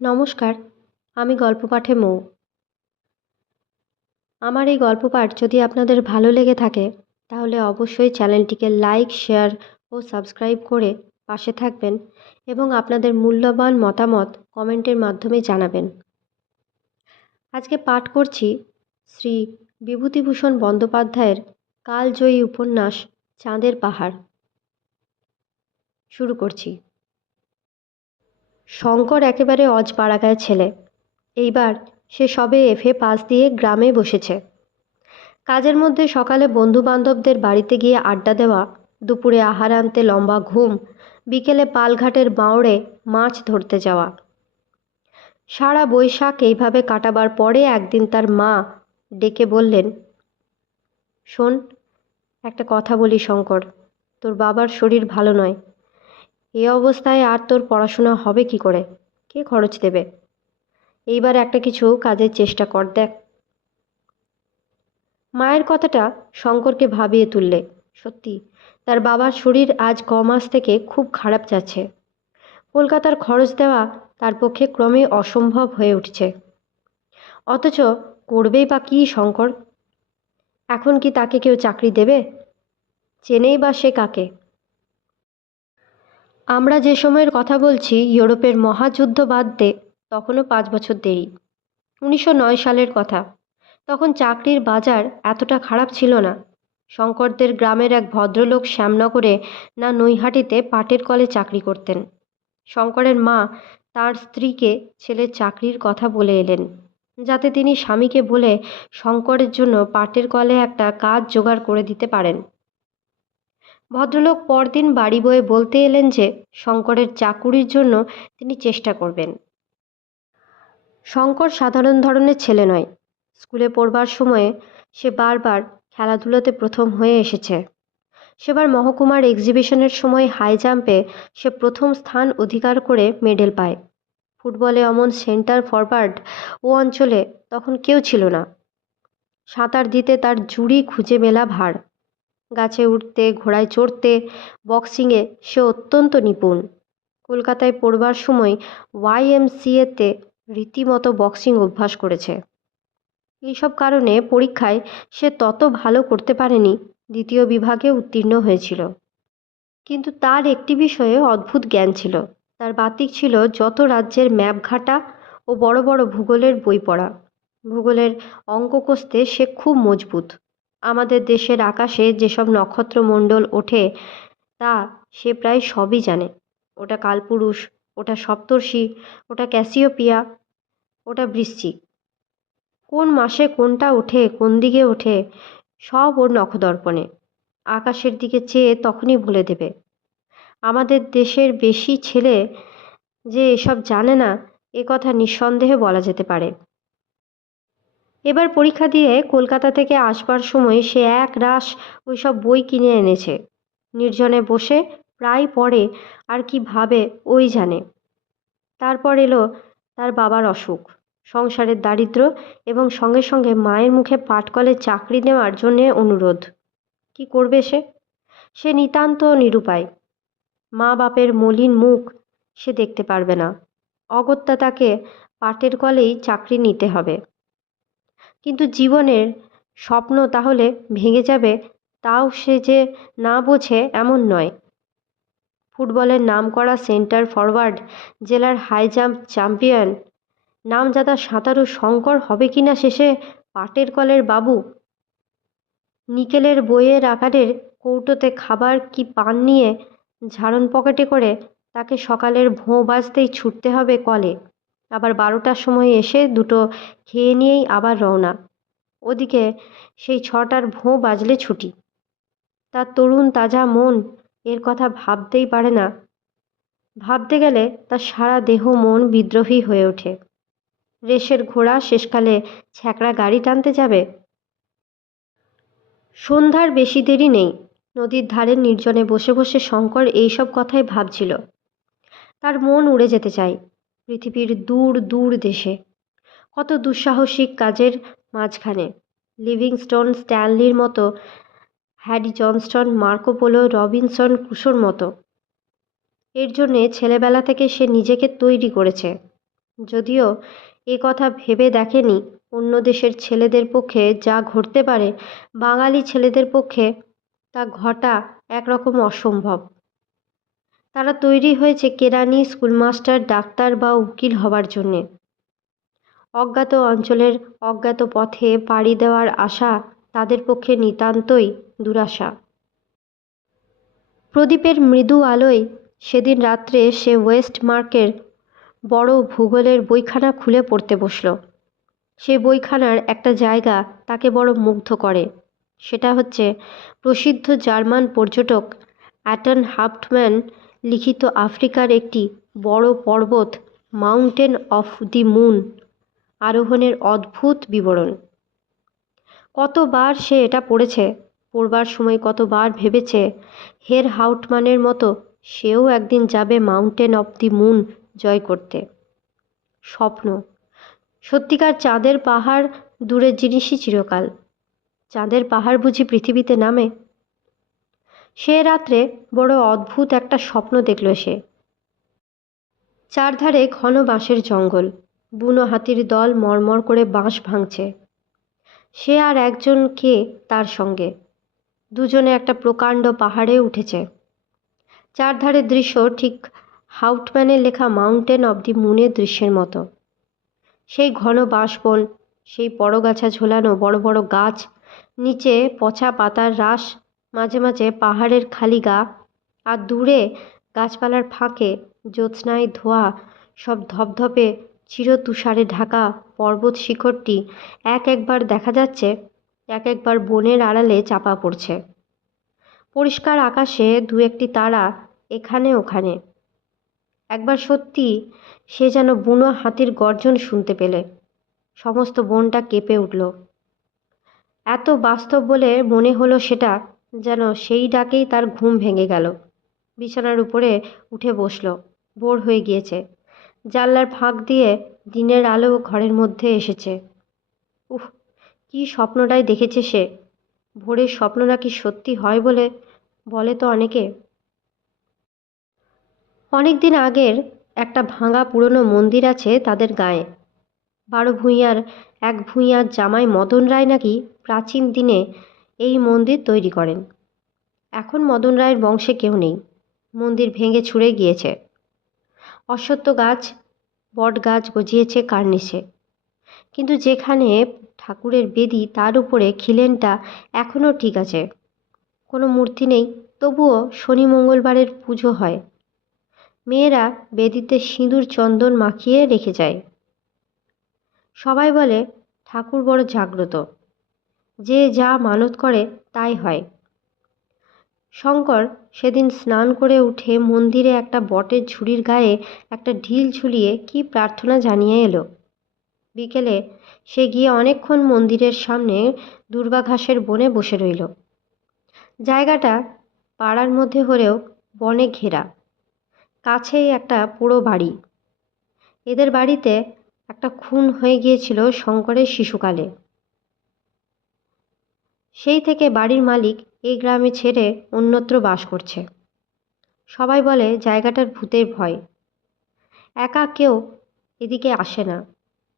নমস্কার, আমি গল্প পাঠে মৌ। আমার এই গল্প পাঠ যদি আপনাদের ভালো লেগে থাকে, তাহলে অবশ্যই চ্যানেলটিকে লাইক, শেয়ার ও সাবস্ক্রাইব করে পাশে থাকবেন এবং আপনাদের মূল্যবান মতামত কমেন্টের মাধ্যমে জানাবেন। আজকে পাঠ করছি শ্রী বিভূতিভূষণ বন্দ্যোপাধ্যায়ের কালজয়ী উপন্যাস চাঁদের পাহাড়। শুরু করছি। শঙ্কর একেবারে অজপাড়াগায় ছেলে। এইবার সে সবে এফে পাস দিয়ে গ্রামে বসেছে। কাজের মধ্যে সকালে বন্ধু বান্ধবদের বাড়িতে গিয়ে আড্ডা দেওয়া, দুপুরে আহার আনতে লম্বা ঘুম, বিকেলে পালঘাটের বাঁওড়ে মাছ ধরতে যাওয়া। সারা বৈশাখ এইভাবে কাটাবার পরে একদিন তার মা ডেকে বললেন, শোন, একটা কথা বলি শঙ্কর, তোর বাবার শরীর ভালো নয় এ অবস্থায় আর তোর পড়াশোনা হবে কি করে? কে খরচ দেবে? এইবার একটা কিছু কাজের চেষ্টা কর, দেখ। মায়ের কথাটা শঙ্করকে ভাবিয়ে তুললে। সত্যি, তার বাবার শরীর আজ ক মাস থেকে খুব খারাপ যাচ্ছে। কলকাতার খরচ দেওয়া তার পক্ষে ক্রমে অসম্ভব হয়ে উঠছে। অথচ করবেই বা কী শঙ্কর? এখন কি তাকে কেউ চাকরি দেবে? চেনেই বা সে কাকে? আমরা যে সময়ের কথা বলছি, ইউরোপের মহাযুদ্ধ বাদতে তখনও পাঁচ বছর দেরি। উনিশশো নয় সালের কথা। তখন চাকরির বাজার এতটা খারাপ ছিল না। শঙ্করদের গ্রামের এক ভদ্রলোক শ্যামনগরে না নৈহাটিতে পাটের কলে চাকরি করতেন। শঙ্করের মা তার স্ত্রীকে ছেলের চাকরির কথা বলে এলেন, যাতে তিনি স্বামীকে বলে শঙ্করের জন্য পাটের কলে একটা কাজ জোগাড় করে দিতে পারেন। ভদ্রলোক পরদিন বাড়ি বয়ে বলতে এলেন যে, শঙ্করের চাকুরির জন্য তিনি চেষ্টা করবেন। শঙ্কর সাধারণ ধরনের ছেলে নয়। স্কুলে পড়বার সময়ে সে বারবার খেলাধুলোতে প্রথম হয়ে এসেছে। সেবার মহকুমার এক্সিবিশনের সময় হাই জাম্পে সে প্রথম স্থান অধিকার করে মেডেল পায়। ফুটবলে অমন সেন্টার ফরওয়ার্ড ও অঞ্চলে তখন কেউ ছিল না। সাঁতার দিতে তার জুড়ি খুঁজে মেলা ভার। গাছে উঠতে, ঘোড়ায় চড়তে বক্সিংয়ে সে অত্যন্ত নিপুণ। কলকাতায় পড়বার সময় ওয়াইএমসিএতে রীতিমতো বক্সিং অভ্যাস করেছে। এইসব কারণে পরীক্ষায় সে তত ভালো করতে পারেনি, দ্বিতীয় বিভাগে উত্তীর্ণ হয়েছিল। কিন্তু তার একটি বিষয়ে অদ্ভুত জ্ঞান ছিল। তার বাতিক ছিল যত রাজ্যের ম্যাপ ঘাটা ও বড় বড় ভূগোলের বই পড়া। ভূগোলের অঙ্ক কষতে সে খুব মজবুত। আমাদের দেশের আকাশে যেসব নক্ষত্রমণ্ডল ওঠে, তা সে প্রায় সবই জানে। ওটা কালপুরুষ, ওটা সপ্তর্ষি, ওটা ক্যাসিওপিয়া, ওটা বৃশ্চিক। কোন মাসে কোনটা ওঠে, কোন দিকে ওঠে, সব ওর নখদর্পণে। আকাশের দিকে চেয়ে তখনই বলে দেবে। আমাদের দেশের বেশি ছেলে যে এসব জানে না, এ কথা নিঃসন্দেহে বলা যেতে পারে। এবার পরীক্ষা দিয়ে কলকাতা থেকে আসবার সময় সে এক রাস ওই সব বই কিনে এনেছে। নির্জনে বসে প্রায় পড়ে, আর কি ভাবে, ওই জানে। তারপর এলো তার বাবার অসুখ। সংসারের দারিদ্র এবং সঙ্গে সঙ্গে মায়ের মুখে পাটকলে চাকরি নেওয়ার জন্যে অনুরোধ। কি করবে সে? সে নিতান্ত নিরুপায়। মা বাপের মলিন মুখ সে দেখতে পারবে না। অগত্যা তাকে পাটের কলেই চাকরি নিতে হবে। কিন্তু জীবনের স্বপ্ন তাহলে ভেঙে যাবে, তাও সে যে না বোঝে এমন নয়। ফুটবলের নামকরা সেন্টার ফরওয়ার্ড জেলার হাই জাম্প চ্যাম্পিয়ন, নামজাদা সাঁতারু শঙ্কর হবে কি না শেষে পাটের কলের বাবু? নিকেলের বইয়ের আকারের কৌটোতে খাবার কি পান নিয়ে ঝাড়ন পকেটে করে তাকে সকালের ভোঁ বাজতেই ছুটতে হবে কলে? আবার বারোটার সময় এসে দুটো খেয়ে নিয়েই আবার রওনা। ওদিকে সেই ছটার ভোঁ বাজলে ছুটি। তার তরুণ তাজা মন, এর কথা ভাবতেই পারে না। ভাবতে গেলে তার সারা দেহ মন বিদ্রোহী হয়ে ওঠে। রেশের ঘোড়া শেষকালে ছ্যাঁকড়া গাড়ি টানতে যাবে? সন্ধ্যার বেশি দেরি নেই। নদীর ধারে নির্জনে বসে বসে শঙ্কর এইসব কথাই ভাবছিল। তার মন উড়ে যেতে চায়। পৃথিবীর দূর দূর দেশে। কত দুঃসাহসিক কাজের মাঝখানে। লিভিংস্টোন, স্ট্যানলির মতো, Harry Johnston Marco Polo Robinson ক্রুশোর মতো। এর জন্যে ছেলেবেলা থেকে সে নিজেকে তৈরি করেছে। যদিও এ কথা ভেবে দেখেনি অন্য দেশের ছেলেদের পক্ষে যা ঘটতে পারে, বাঙালি ছেলেদের পক্ষে তা ঘটা একরকম অসম্ভব। তারা তৈরি হয়েছে কেরানি স্কুলমাস্টার ডাক্তার বা উকিল হবার জন্যে। অজ্ঞাত অঞ্চলের অজ্ঞাত পথে পাড়ি দেওয়ার আশা তাদের পক্ষে নিতান্তই দুরাশা। প্রদীপের মৃদু আলোয় সেদিন রাত্রে সে ওয়েস্ট মার্কের বড় ভূগোলের বইখানা খুলে পড়তে বসল। সেই বইখানার একটা জায়গা তাকে বড় মুগ্ধ করে। সেটা হচ্ছে প্রসিদ্ধ জার্মান পর্যটক অ্যাটন হাফটম্যান লিখিত আফ্রিকার একটি বড় পর্বত মাউন্টেন অফ দি মুন। আরোহণের অদ্ভুত বিবরণ। কতবার সে এটা পড়েছে, পড়বার সময় কতবার ভেবেছে, হের হাউটম্যানের মতো সেও একদিন যাবে মাউন্টেন অফ দি মুন জয় করতে। স্বপ্ন। সত্যিকার চাঁদের পাহাড় দূরের জিনিসই চিরকাল। চাঁদের পাহাড় বুঝি পৃথিবীতে নামে? সে রাত্রে বড় অদ্ভুত একটা স্বপ্ন দেখল সে। চারধারে ঘন বাঁশের জঙ্গল, বুনো হাতির দল মরমর করে বাঁশ ভাঙছে। সে আর একজন কে তার সঙ্গে? দুজনে একটা প্রকাণ্ড পাহাড়ে উঠেছে। চারধারে দৃশ্য ঠিক হাউটম্যানের লেখা মাউন্টেন অব দি মুনের দৃশ্যের মতো। সেই ঘন বাঁশবন, সেই বড়গাছা ঝোলানো বড় বড় গাছ, নিচে পচা পাতার রাস মাঝে মাঝে পাহাড়ের খালি গা আর দূরে গাছপালার ফাঁকে জ্যোৎস্নায় ধোয়া সব ধপধপে চিরতুষারে ঢাকা পর্বত শিখরটি এক একবার দেখা যাচ্ছে, এক একবার বনের আড়ালে চাপা পড়ছে। পরিষ্কার আকাশে দু একটি তারা এখানে ওখানে। একবার সত্যি সে যেন বুনো হাতির গর্জন শুনতে পেলে। সমস্ত বনটা কেঁপে উঠল। এত বাস্তব বলে মনে হলো সেটা যেন সেই ডাকেই তার ঘুম ভেঙে গেল। বিছানার উপরে উঠে বসল ভোর হয়ে গিয়েছে। জানলার ফাঁক দিয়ে দিনের আলো ঘরের মধ্যে এসেছে। উহ কী স্বপ্নটাই দেখেছে সে। ভোরের স্বপ্ন নাকি সত্যি হয় বলে বলে তো অনেকে। অনেক দিন আগের একটা ভাঙা পুরনো মন্দির আছে তাদের গায়ে। বারো ভূঁইয়ার, এক ভূঁইয়ার জামাই মদন রায় নাকি প্রাচীন দিনে এই মন্দির তৈরি করেন। এখন মদন রায়ের বংশে কেউ নেই। মন্দির ভেঙে ছুঁড়ে গিয়েছে। অশ্বত্থ গাছ, বট গাছ গজিয়েছে কার্নিশে। কিন্তু যেখানে ঠাকুরের বেদি, তার উপরে খিলেনটা এখনও ঠিক আছে। কোনো মূর্তি নেই, তবুও শনি মঙ্গলবারের পুজো হয়। মেয়েরা বেদিতে সিঁদুর, চন্দন মাখিয়ে রেখে যায়। সবাই বলে, ঠাকুর বড় জাগ্রত। যে যা মানত করে তাই হয়। শঙ্কর সেদিন স্নান করে উঠে মন্দিরে একটা বটের ঝুড়ির গায়ে একটা ঢিল ঝুলিয়ে কি প্রার্থনা জানিয়ে এলো। বিকেলে সে গিয়ে অনেকক্ষণ মন্দিরের সামনে দুর্বাঘাসের বনে বসে রইল। জায়গাটা পাড়ার মধ্যে হলেও বনে ঘেরা। কাছেই একটা পুরো বাড়ি। এদের বাড়িতে একটা খুন হয়ে গিয়েছিল শঙ্করের শিশুকালে। সেই থেকে বাড়ির মালিক এই গ্রামে ছেড়ে অন্যত্র বাস করছে। সবাই বলে, জায়গাটার ভূতের ভয়। একা কেউ এদিকে আসে না।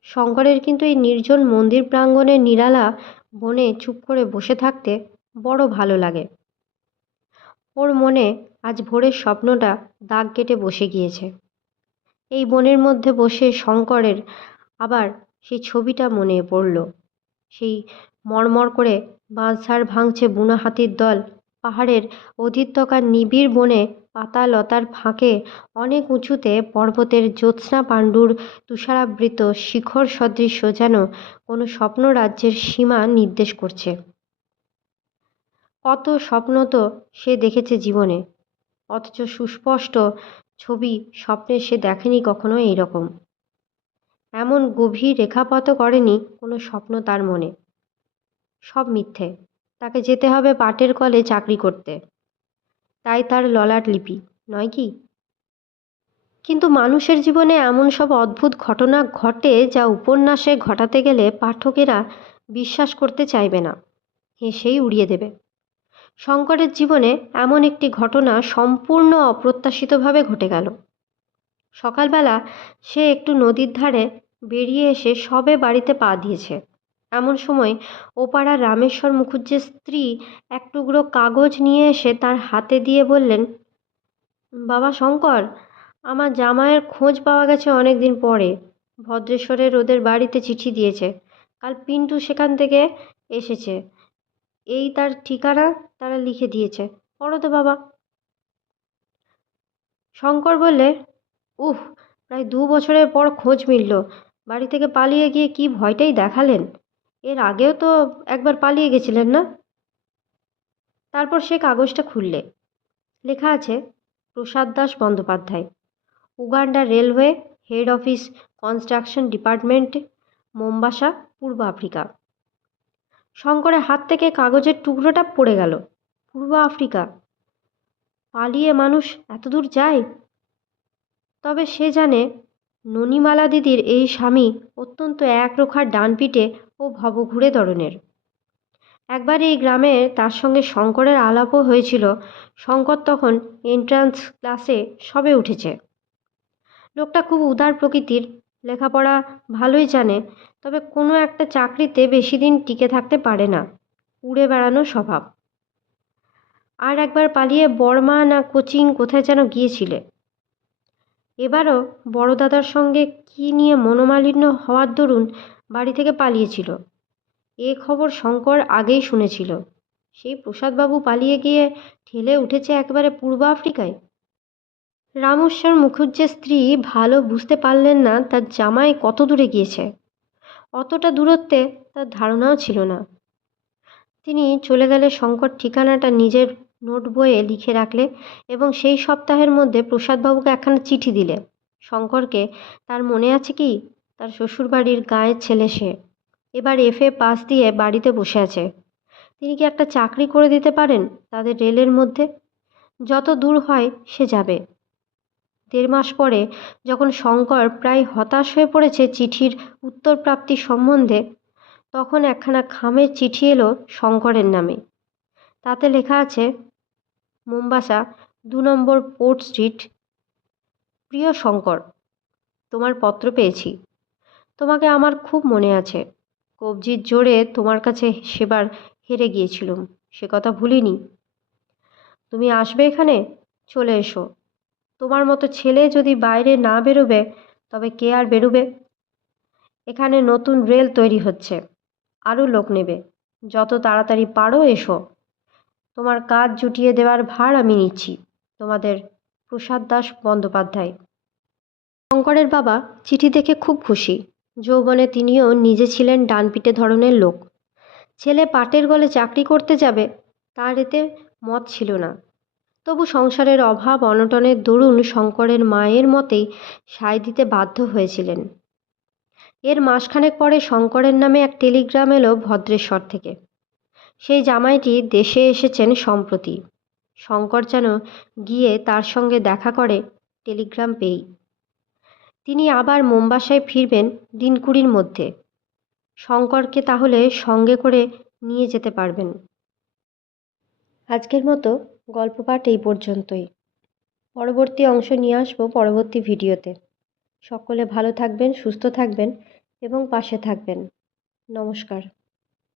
শঙ্করের কিন্তু এই নির্জন মন্দির প্রাঙ্গণের নিরালা বনে চুপ করে বসে থাকতে বড় ভালো লাগে। ওর মনে আজ ভোরের স্বপ্নটা দাগ কেটে বসে গিয়েছে। এই বনের মধ্যে বসে শঙ্করের আবার সেই ছবিটা মনে পড়ল। সেই মরমর করে বাঁশঝাড় ভাঙছে বুনো হাতির দল। পাহাড়ের অধিত্যকার নিবিড় বনে পাতা লতার ফাঁকে অনেক উঁচুতে পর্বতের জ্যোৎস্না পাণ্ডুর তুষারাবৃত শিখর সদৃশ্য যেন কোনো স্বপ্ন রাজ্যের সীমা নির্দেশ করছে। কত স্বপ্ন তো সে দেখেছে জীবনে, অথচ সুস্পষ্ট ছবি স্বপ্নে সে দেখেনি কখনো এইরকম। এমন গভীর রেখাপাত করেনি কোনো স্বপ্ন তার মনে। সব মিথ্যে। তাকে যেতে হবে পাটের কলে চাকরি করতে। তাই তার ললাট লিপি, নয় কি? কিন্তু মানুষের জীবনে এমন সব অদ্ভুত ঘটনা ঘটে যা উপন্যাসে ঘটাতে গেলে পাঠকেরা বিশ্বাস করতে চাইবে না। হেসেই উড়িয়ে দেবে। শঙ্করের জীবনে এমন একটি ঘটনা সম্পূর্ণ অপ্রত্যাশিতভাবে ঘটে গেল। সকালবেলা সে একটু নদীর ধারে বেরিয়ে এসে সবে বাড়িতে পা দিয়েছে। এমন সময় ওপাড়ার রামেশ্বর মুখুজ্জের স্ত্রী এক টুকরো কাগজ নিয়ে এসে তার হাতে দিয়ে বললেন, বাবা শঙ্কর, আমার জামাইয়ের খোঁজ পাওয়া গেছে অনেক দিন পরে। ভদ্রেশ্বরের ওদের বাড়িতে চিঠি দিয়েছে। কাল পিন্টু সেখান থেকে এসেছে। এই তার ঠিকানা তারা লিখে দিয়েছে। পড়ো তো বাবা। শঙ্কর বললে, উহ, প্রায় দু বছরের পর খোঁজ মিলল। বাড়ি থেকে পালিয়ে গিয়ে কি ভয়টাই দেখালেন? এর আগেও তো একবার পালিয়ে গেছিলেন না? তারপর সে কাগজটা খুললে। লেখা আছে, Prasad Das Bandyopadhyay, Uganda railway head office, construction department, Mombasa, পূর্ব আফ্রিকা। শঙ্করের হাত থেকে কাগজের টুকরোটা পড়ে গেল। পূর্ব আফ্রিকা। পালিয়ে মানুষ এত দূর যায়? তবে সে জানে, ননিমালা দিদির এই স্বামী অত্যন্ত একরোখার ডানপিটে ও ভবঘুরে ধরনের একবার এই গ্রামে তার সঙ্গে শঙ্করের আলাপও হয়েছিল। শঙ্কর তখন এন্ট্রান্স ক্লাসে সবে উঠেছে। লোকটা খুব উদার প্রকৃতির, লেখাপড়া ভালোই জানে, তবে কোনো একটা চাকরিতে বেশি দিন টিকে থাকতে পারে না। উড়ে বেড়ানো স্বভাব। আর একবার পালিয়ে বর্মা না কোচিং কোথায় যেন গিয়েছিলে। এবারও বড় দাদার সঙ্গে কী নিয়ে মনোমালিন্য হওয়ার দরুন বাড়ি থেকে পালিয়েছিল। এ খবর শঙ্কর আগেই শুনেছিল। সেই প্রসাদবাবু পালিয়ে গিয়ে ঠেলে উঠেছে একবারে পূর্ব আফ্রিকায়। রামেশ্বর মুখুজ্জের স্ত্রী ভালো বুঝতে পারলেন না তার জামাই কত দূরে গিয়েছে। অতটা দূরত্বে তার ধারণাও ছিল না। তিনি চলে গেলে শঙ্কর ঠিকানাটা নিজের নোট বইয়ে লিখে রাখলে এবং সেই সপ্তাহের মধ্যে প্রসাদবাবুকে একখানা চিঠি দিলে। শঙ্করকে, তার মনে আছে কি? তার শ্বশুরবাড়ির গায়ের ছেলে সে। এবার এফএ পাস দিয়ে বাড়িতে বসে আছে। তিনি কি একটা চাকরি করে দিতে পারেন তাদের রেলের মধ্যে? যত দূর হয় সে যাবে। দেড় মাস পরে যখন শঙ্কর প্রায় হতাশ হয়ে পড়েছে চিঠির উত্তর প্রাপ্তি সম্বন্ধে, তখন একখানা খামের চিঠি এলো শঙ্করের নামে। তাতে লেখা আছে, মোম্বাসা, দু নম্বর পোর্ট স্ট্রিট, প্রিয় শঙ্কর, তোমার পত্র পেয়েছি। তোমাকে আমার খুব মনে আছে। কবজির জোরে তোমার কাছে সেবার হেরে গিয়েছিলুম, সে কথা ভুলিনি। তুমি আসবে এখানে? চলে এসো। তোমার মতো ছেলে যদি বাইরে না বেরোবে, তবে কে আর বেরোবে? এখানে নতুন রেল তৈরি হচ্ছে, আরও লোক নেবে। যত তাড়াতাড়ি পারো এসো। তোমার কাজ জুটিয়ে দেওয়ার ভার আমি নিচ্ছি, তোমাদের প্রসাদ দাস বন্দ্যোপাধ্যায়। শঙ্করের বাবা চিঠি দেখে খুব খুশি। যৌবনে তিনিও নিজে ছিলেন ডানপিটে ধরনের লোক। ছেলে পাটের গলে চাকরি করতে যাবে, তার এতে মত ছিল না। তবু সংসারের অভাব, অনটনের দরুন শঙ্করের মায়ের মতেই সায় দিতে বাধ্য হয়েছিলেন। এর মাসখানেক পরে শঙ্করের নামে এক টেলিগ্রাম এলো ভদ্রেশ্বর থেকে। সেই জামাইটি দেশে এসেছেন সম্প্রতি। শঙ্কর যেন গিয়ে তার সঙ্গে দেখা করে টেলিগ্রাম পেয়েই। তিনি আবার মোম্বাসায় ফিরবেন দিন কুড়ির মধ্যে। শঙ্করকে তাহলে সঙ্গে করে নিয়ে যেতে পারবেন। আজকের মতো গল্প পাঠ এই পর্যন্তই। পরবর্তী অংশ নিয়ে আসব পরবর্তী ভিডিওতে। সকলে ভালো থাকবেন, সুস্থ থাকবেন এবং পাশে থাকবেন। নমস্কার।